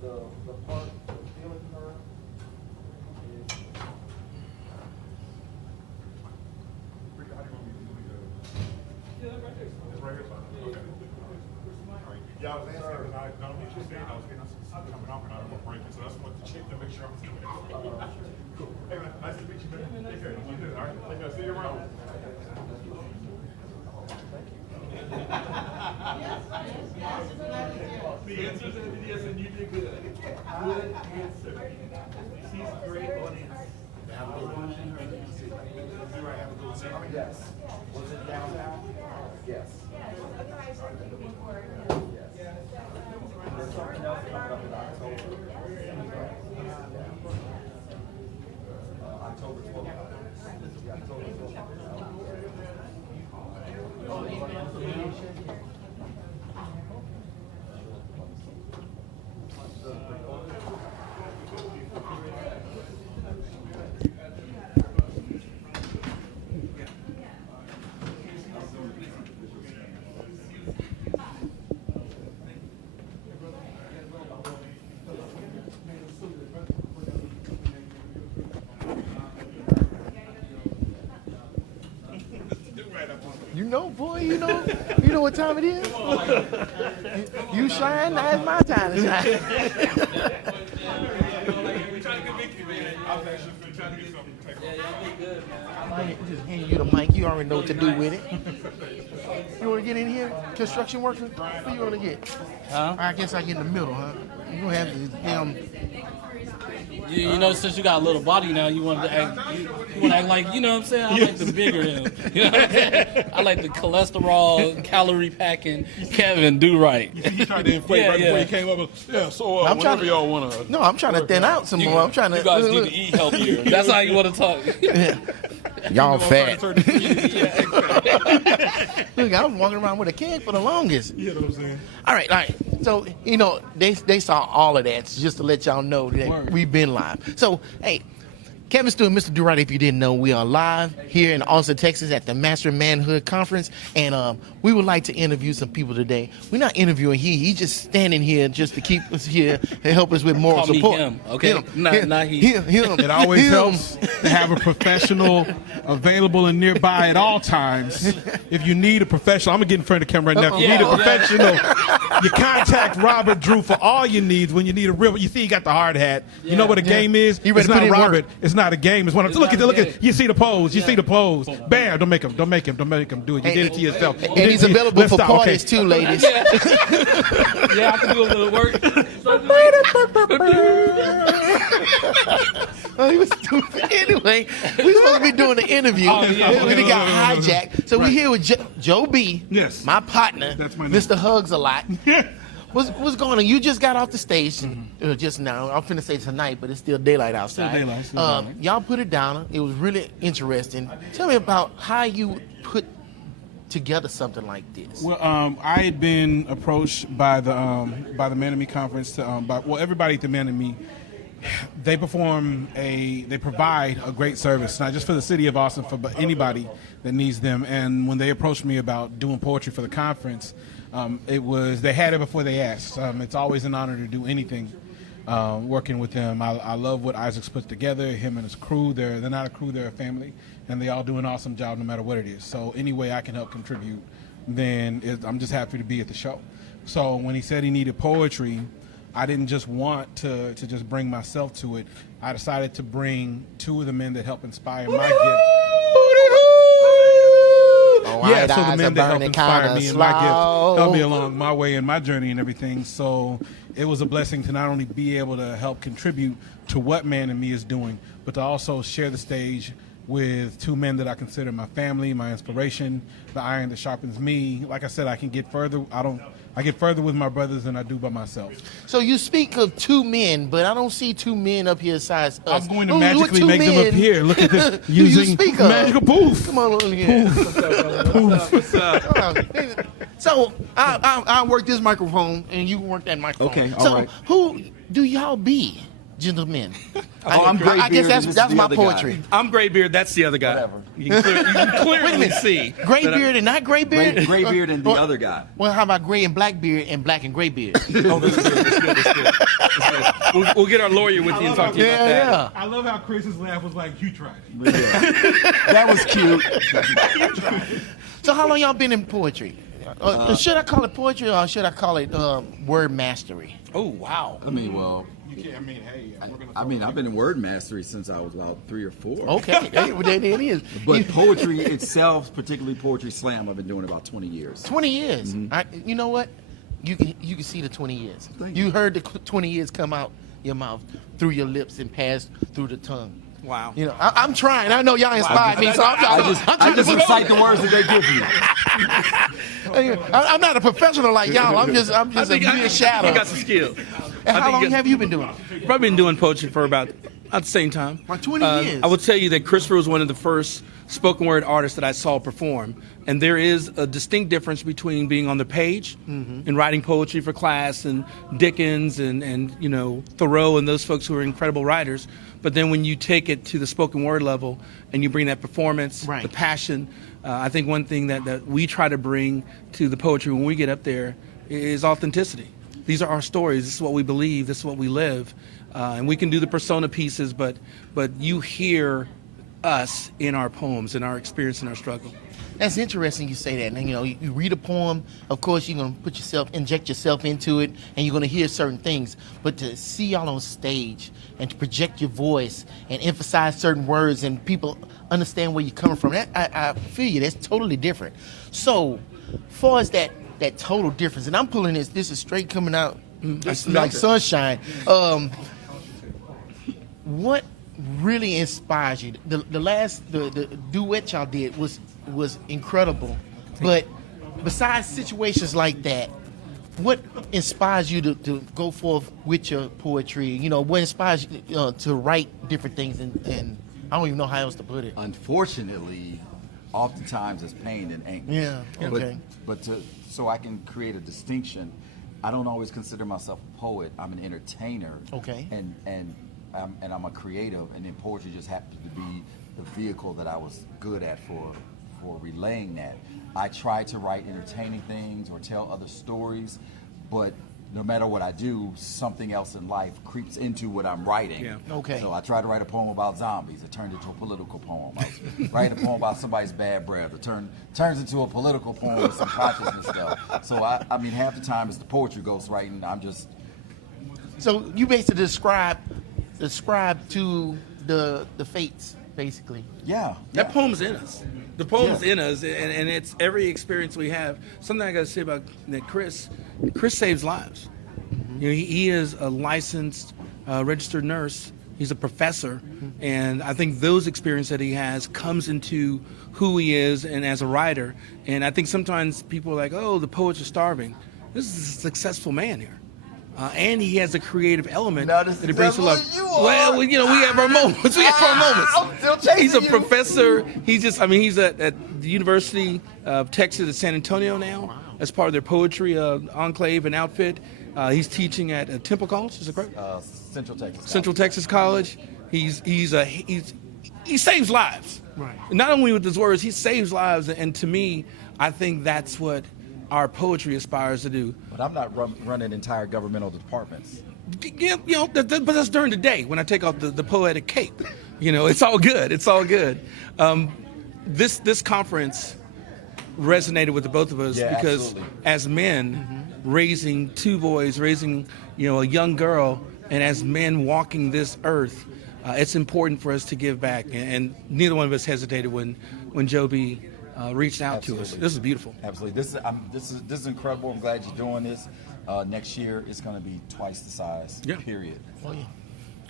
the part, the feeling part is. Yeah, I was answering because I don't know what you're saying. I was getting coming off and I don't want to break it, so I just wanted to check to make sure I'm doing it. Cool. Hey man, nice to meet you, man. Take care. You good? All right. Take care. See you around. The answer is yes, and you did good. Good answer. She's great audience. Yes. Was it downtown? Yes. There's something else coming up in October. October 12th. Yeah, October You know, boy, you know what time it is? You shine, now it's my time to shine. Just hand you the mic, you already know what to do with it. You want to get in here? Construction worker? Who you want to get? Huh? I guess I get in the middle, huh? You don't have to You know, since you got a little body now, you want to act. You want to act like, you know what I'm saying? I like the bigger him. You know what I'm saying? I like the cholesterol, calorie packing Kevin Do Right. You tried to inflate before you came up with, so I'm whenever y'all want to. No, I'm trying to thin out some more. I'm trying to. You guys need to eat healthier. That's how you want to talk. Y'all fat. Yeah, Look, I was walking around with a keg for the longest. you know what I'm saying? All right. So, they saw all of that just to let y'all know that we've been live. So, hey, Kevin Stewart, Mr. Durant, if you didn't know, we are live here in Austin, Texas at the Master Manhood Conference. And we would like to interview some people today. We're not interviewing he's just standing here just to keep us here and help us with moral Call me support. him, okay? Not he. Him. It always helps to have a professional available and nearby at all times. If you need a professional, I'm going to get in front of the camera right now. If you need a professional, you contact Robert Drew for all your needs when you need a real. You see, he got the hard hat. You know what a game is? He ready It's to put not in Robert. work. It's not a game. It's one of look at you see the pose. You see the pose. Bam! Don't make him do it. You did it to yourself. And he's available for parties too, ladies. Yeah, I can do a little work. Oh, he was stupid. Anyway, we supposed to be doing the interview. We got hijacked. So we're here with Joe B. Yes. My partner. That's my name. Mr. Hugs a lot. What's going on? You just got off the stage just now. I'm finna say tonight, but it's still daylight outside. Still daylight. Y'all put it down. It was really interesting. Tell me about how you put together something like this. Well, I had been approached by the Man and Me conference to everybody at the Man and Me. They provide a great service, not just for the city of Austin, but anybody that needs them. And when they approached me about doing poetry for the conference, they had it before they asked. It's always an honor to do anything working with them. I love what Isaac's put together, him and his crew. They're not a crew, they're a family, and they all do an awesome job no matter what it is. So any way I can help contribute, then I'm just happy to be at the show. So when he said he needed poetry, I didn't just want to just bring myself to it. I decided to bring two of the men that help inspire my gift. Yeah, so the men that help inspire me and my gift, help me along my way and my journey and everything. So it was a blessing to not only be able to help contribute to what Man and Me is doing, but to also share the stage with two men that I consider my family, my inspiration, the iron that sharpens me. Like I said, I can get further. I get further with my brothers than I do by myself. So you speak of two men, but I don't see two men up here besides us. I'm going to magically make them appear. Look at this. Using magical poof. Come on here. Poof. So I work this microphone, and you work that microphone. Okay, all so right. who do y'all be? gentlemen. I'm Graybeard, I guess and this is that's the my other guy. poetry. I'm Graybeard. That's the other guy. Whatever. You can, you can clearly see. Graybeard and not graybeard. Graybeard and the other guy. Well, how about gray and black beard and black and gray beard? Oh, that's good. That's good. That's good. That's good. We'll get our lawyer with you and talk to you about that. Yeah. I love how Chris's laugh was like, you tried it. That was cute. So how long y'all been in poetry? Should I call it poetry or should I call it word mastery? Oh, wow. I mean, well, You can't, I mean, hey, I've been in word mastery since I was about 3 or 4. Okay, hey, well, there it is. But poetry itself, particularly poetry slam, I've been doing about 20 years. 20 years. You know what? You can see the 20 years. Thank You you. heard the 20 years come out your mouth through your lips and pass through the tongue. Wow. You know, I'm trying. I know y'all inspired me, so I'm I just recite the words that they give you. I'm not a professional like y'all. I'm just a mere shadow. You got some skill. And how long have you been doing it? Probably been doing poetry for about at the same time. Like 20 years. I will tell you that Christopher was one of the first spoken word artists that I saw perform. And there is a distinct difference between being on the page and writing poetry for class and Dickens and you know, Thoreau and those folks who are incredible writers. But then when you take it to the spoken word level and you bring that performance, Right. the passion, I think one thing that we try to bring to the poetry when we get up there is authenticity. These are our stories. This is what we believe. This is what we live. And we can do the persona pieces, but you hear us in our poems, in our experience, in our struggle. That's interesting you say that. And, you know, you read a poem, of course, you're going to inject yourself into it, and you're going to hear certain things. But to see y'all on stage and to project your voice and emphasize certain words and people understand where you're coming from, I feel you. That's totally different. So, far as that total difference, and I'm pulling this is straight coming out like sunshine. What really inspires you? The duet y'all did was incredible, but besides situations like that, what inspires you to go forth with your poetry? You know, what inspires you to write different things, and I don't even know how else to put it. Unfortunately, oftentimes it's pain and ink. Yeah, okay. But so I can create a distinction, I don't always consider myself a poet. I'm an entertainer. Okay. And I'm a creative, and then poetry just happens to be the vehicle that I was good at for relaying that. I try to write entertaining things or tell other stories, but no matter what I do, something else in life creeps into what I'm writing. Yeah. Okay. So I tried to write a poem about zombies. It turned into a political poem. I was writing a poem about somebody's bad breath. It turns into a political poem with some consciousness stuff. So I mean, half the time it's the poetry ghostwriting. I'm just. So you basically describe to the fates, basically. Yeah. That poem's in us. The poem's Yeah. in us, and it's every experience we have. Something I got to say about that Chris saves lives. You know, he is a licensed, registered nurse. He's a professor, and I think those experiences that he has comes into who he is and as a writer. And I think sometimes people are like, "Oh, the poets are starving." This is a successful man here. And he has a creative element Not as that he brings to life. successful as you are. Well, you know, we have our moments. We have our moments. I'm still chasing He's a you. professor. He's at the University of Texas at San Antonio now as part of their poetry enclave and outfit. He's teaching at Temple College. Is that correct? Central Texas. Central Texas College. He saves lives. Right. Not only with his words, he saves lives. And to me, I think that's what our poetry aspires to do. But I'm not running entire governmental departments. Yeah, you know, but that's during the day when I take off the poetic cape. You know, it's all good. It's all good. This conference resonated with the both of us Yeah, because absolutely. as men raising two boys, raising a young girl, and as men walking this earth, it's important for us to give back. And neither one of us hesitated when Joby reached out to us. Absolutely. This is beautiful. Absolutely. This is incredible. I'm glad you're doing this. Next year it's going to be twice the size. Yeah. Period. Oh, yeah.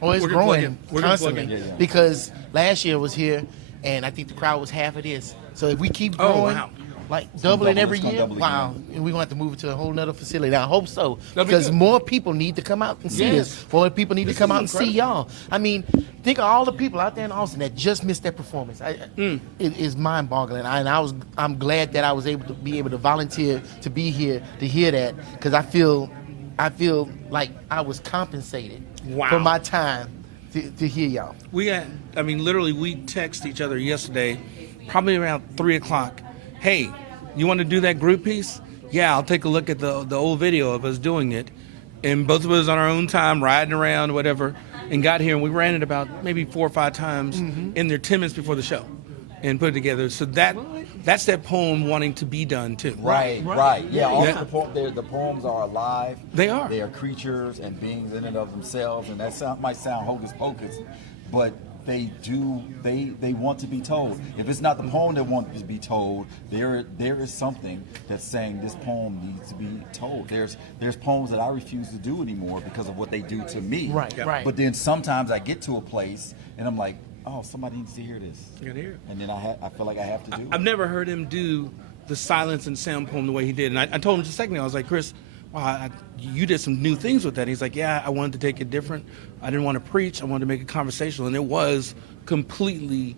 Oh, it's We're gonna plug growing in. We're gonna plug constantly in. Yeah. because last year was here, and I think the crowd was half of this. So if we keep Oh, growing, wow. like doubling double. every It's gonna year, double wow, again. and we're going to have to move it to a whole nother facility. I hope so That'd be because good. more people need to come out and see Yes. this. More people need This to come is out and see y'all. I mean, think of all the people out there in Austin that just missed that performance. It is mind-boggling, I'm glad that I was able to volunteer to be here to hear that because I feel like I was compensated. Wow. for my time to hear y'all. Literally, we text each other yesterday, probably around 3 o'clock. Hey, you want to do that group piece? Yeah, I'll take a look at the old video of us doing it. And both of us on our own time, riding around, whatever, and got here. And we ran it about maybe 4 or 5 times in there 10 minutes before the show and put it together. So that's that poem wanting to be done, too. Right. Yeah, all the poems are alive. They are. They are creatures and beings in and of themselves, and that might sound hocus pocus, but they want to be told. If it's not the poem that wants to be told, there is something that's saying this poem needs to be told. There's poems that I refuse to do anymore because of what they do to me. Right. But then sometimes I get to a place and I'm like, oh, somebody needs to hear this. You gotta hear it. And then I feel like I have to do it. I've never heard him do the silence and sound poem the way he did. And I told him just a second ago, I was like, Chris, wow, you did some new things with that. He's like, yeah, I wanted to take it different. I didn't want to preach. I wanted to make it conversational. And it was completely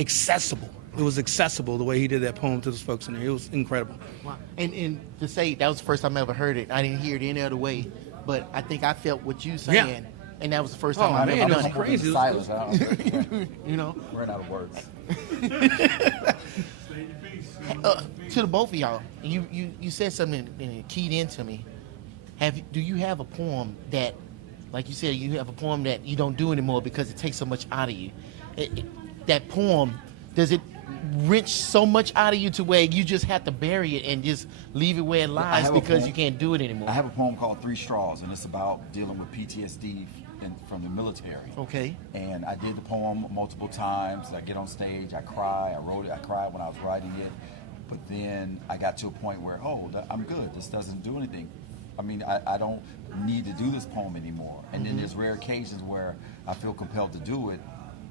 accessible. It was accessible the way he did that poem to those folks in there. It was incredible. Wow. And to say that was the first time I ever heard it. I didn't hear it any other way, but I think I felt what you saying. Yeah. And that was the first time Oh, I've man, ever it was done crazy. Silence. You know, Ran out of words. to the both of y'all, you said something and it keyed into me. Do you have a poem that, like you said, you have a poem that you don't do anymore because it takes so much out of you? That poem, does it wrench so much out of you to where you just have to bury it and just leave it where it lies because you can't do it anymore? I have a poem called 3 Straws, and it's about dealing with PTSD from the military. Okay. And I did the poem multiple times. I get on stage, I cry, I wrote it, I cried when I was writing it. But then I got to a point where, I'm good. This doesn't do anything. I mean, I don't need to do this poem anymore. And then there's rare occasions where I feel compelled to do it.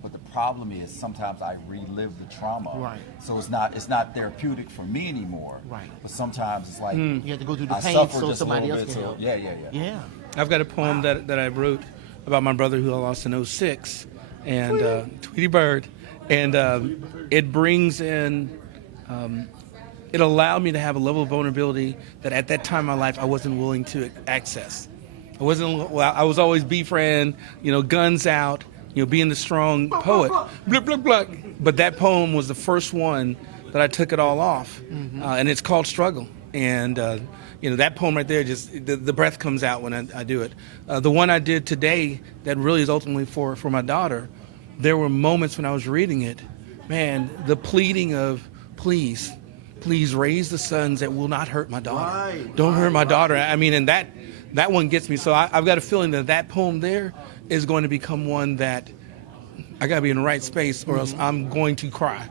But the problem is sometimes I relive the trauma. Right. So it's not therapeutic for me anymore. Right. But sometimes it's like You have to go through the I pain suffer so just a somebody little else bit, can so help. Yeah. I've got a poem that I wrote about my brother who I lost in 06, and Tweety Bird. And it brings in, it allowed me to have a level of vulnerability that at that time in my life I wasn't willing to access. I was always B-friend, guns out, being the strong poet. Blah, blah, blah. But that poem was the first one that I took it all off. And it's called Struggle. And, that poem right there, just the breath comes out when I do it. The one I did today that really is ultimately for my daughter, there were moments when I was reading it, man, the pleading of, please raise the sons that will not hurt my daughter. Don't hurt my daughter. I mean, and that one gets me. So I've got a feeling that poem there is going to become one that I got to be in the right space or else I'm going to cry.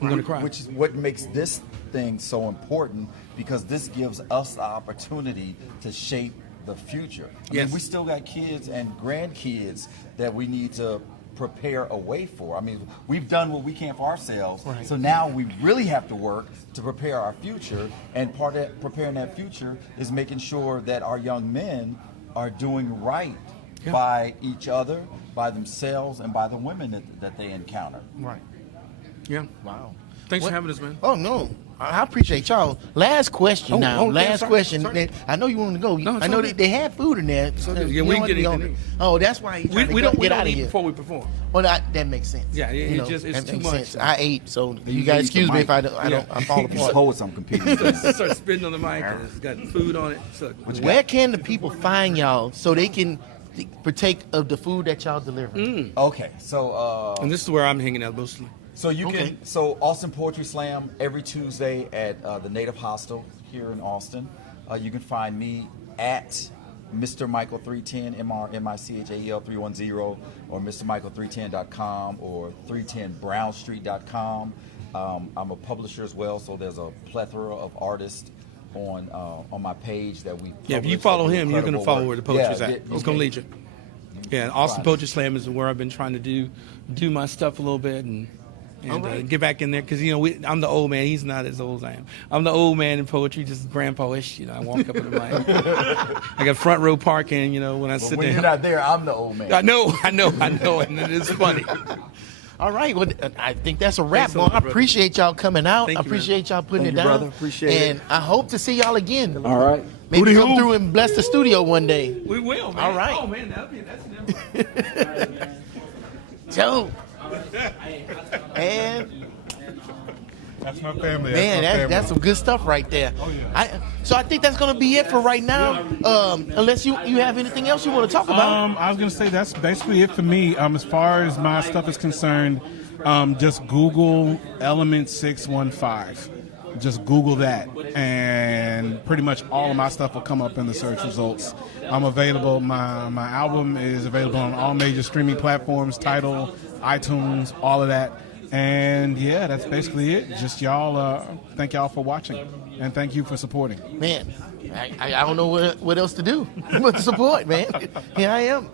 I'm going to cry. Which is what makes this thing so important, because this gives us the opportunity to shape the future. I mean, we still got kids and grandkids that we need to prepare a way for. I mean, we've done what we can for ourselves, so now we really have to work to prepare our future, and part of preparing that future is making sure that our young men are doing right by each other, by themselves, and by the women that they encounter. Right. Yeah. Wow. Thanks for having us, man. Oh, no. I appreciate y'all. Last question now. Last question. Sorry. I know you want to go. No, I know okay. they had food in there. So Yeah, we can get anything. Oh, that's why he's trying We to don't get out of eat here. before we perform. Well, that makes sense. Yeah, it's that too makes much. sense. I ate, so you You guys need excuse the me if mic. I fall These apart. poets I'm competing with. Start spitting on the mic. And it's got food on it. So, Where can the people find y'all so they can partake of the food that y'all deliver? Okay, so and this is where I'm hanging out mostly. So you Okay. can, so Austin Poetry Slam every Tuesday at the Native Hostel here in Austin. You can find me at Mr. Michael 310, MrMichael 310, or MrMichael310.com or 310brownstreet.com. I'm a publisher as well, so there's a plethora of artists on my page that we. Yeah, if you publish follow that do him, you're going to incredible follow work. where the poetry's at. Yeah, It's going to lead you. Yeah, and Austin Right. Poetry Slam is where I've been trying to do my stuff a little bit and get back in there because I'm the old man. He's not as old as I am. I'm the old man in poetry, just grandpa-ish. I walk up to the mic. I got front row parking. When I sit When there. you're not there, I'm the old man. I know, and it is funny. All right. Well, I think that's a wrap. Thanks so Well, much, I brother. appreciate y'all coming out. Thank I you, appreciate y'all putting Thank it you, down. brother. Appreciate it. And I hope to see y'all again. All right. Maybe Hootie come hoo. through and bless the studio one day. We will, man. All right. Oh man, that's never. Joe. And That's my family. man, that's some good stuff right there. Oh, yeah. So I think that's gonna be it for right now. Unless you have anything else you want to talk about. I was gonna say that's basically it for me. As far as my stuff is concerned, just Google Element 615. Just Google that, and pretty much all of my stuff will come up in the search results. I'm available. My album is available on all major streaming platforms: Tidal, iTunes, all of that. And yeah, that's basically it. Just y'all. Thank y'all for watching, and thank you for supporting. Man, I don't know what else to do but to support, man. Here I am.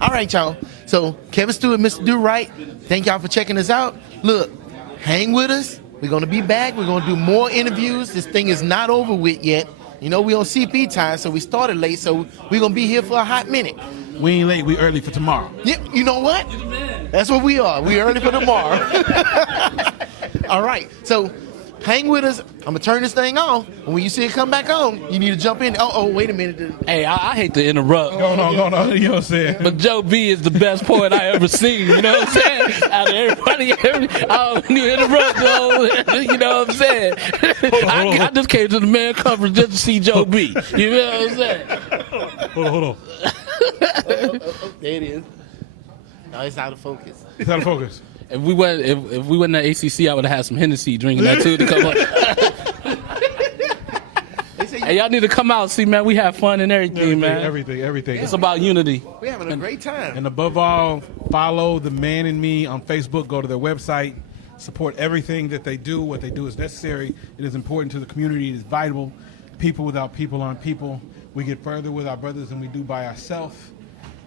All right, y'all. So Kevin Stewart, Mr. Do Right, thank y'all for checking us out. Look, hang with us. We're going to be back. We're going to do more interviews. This thing is not over with yet. You know, we on CP time, so we started late, so we're going to be here for a hot minute. We ain't late. We early for tomorrow. Yep, you know what? That's what we are. We early for tomorrow. All right, so hang with us. I'm going to turn this thing on, and when you see it come back on, you need to jump in. Oh, wait a minute. Hey, I hate to interrupt. Go on. You know what I'm saying? But Joe B is the best poet I ever seen. You know what I'm saying? Out of everybody, I don't need to interrupt, though. You know what I'm saying? I just came to the man conference just to see Joe B. You know what I'm saying? Hold on. There it is. No, it's out of focus. It's out of focus. If we went at ACC, I would have had some Hennessy drinking that too to come up. Hey, y'all need to come out, see, man. We have fun and everything, man. Everything. It's about unity. We're having a great time. And above all, follow The Man in Me on Facebook. Go to their website. Support everything that they do. What they do is necessary. It is important to the community. It is vital. People without people aren't people. We get further with our brothers than we do by ourselves.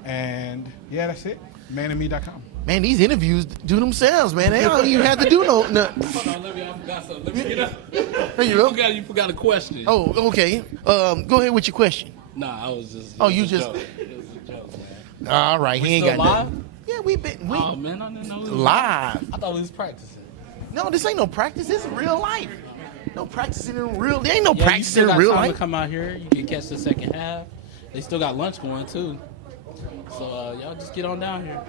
And yeah, that's it. manandme.com. Man, these interviews do themselves, man. They don't even have to do no. Hold on, I forgot something. Let me get up. There you go. You forgot a question. Oh, okay. Go ahead with your question. Nah, I was just. Oh, you it was a just- joke. It was a joke, man. All right, he ain't still got live? nothing. Yeah, we Oh man, I didn't know. We was live. I thought we was practicing. No, this ain't no practice. This is real life. No practicing in real. There ain't no Yeah, you practice still in got real time life. to come out here. You can catch the second half. They still got lunch going too. So y'all just get on down here.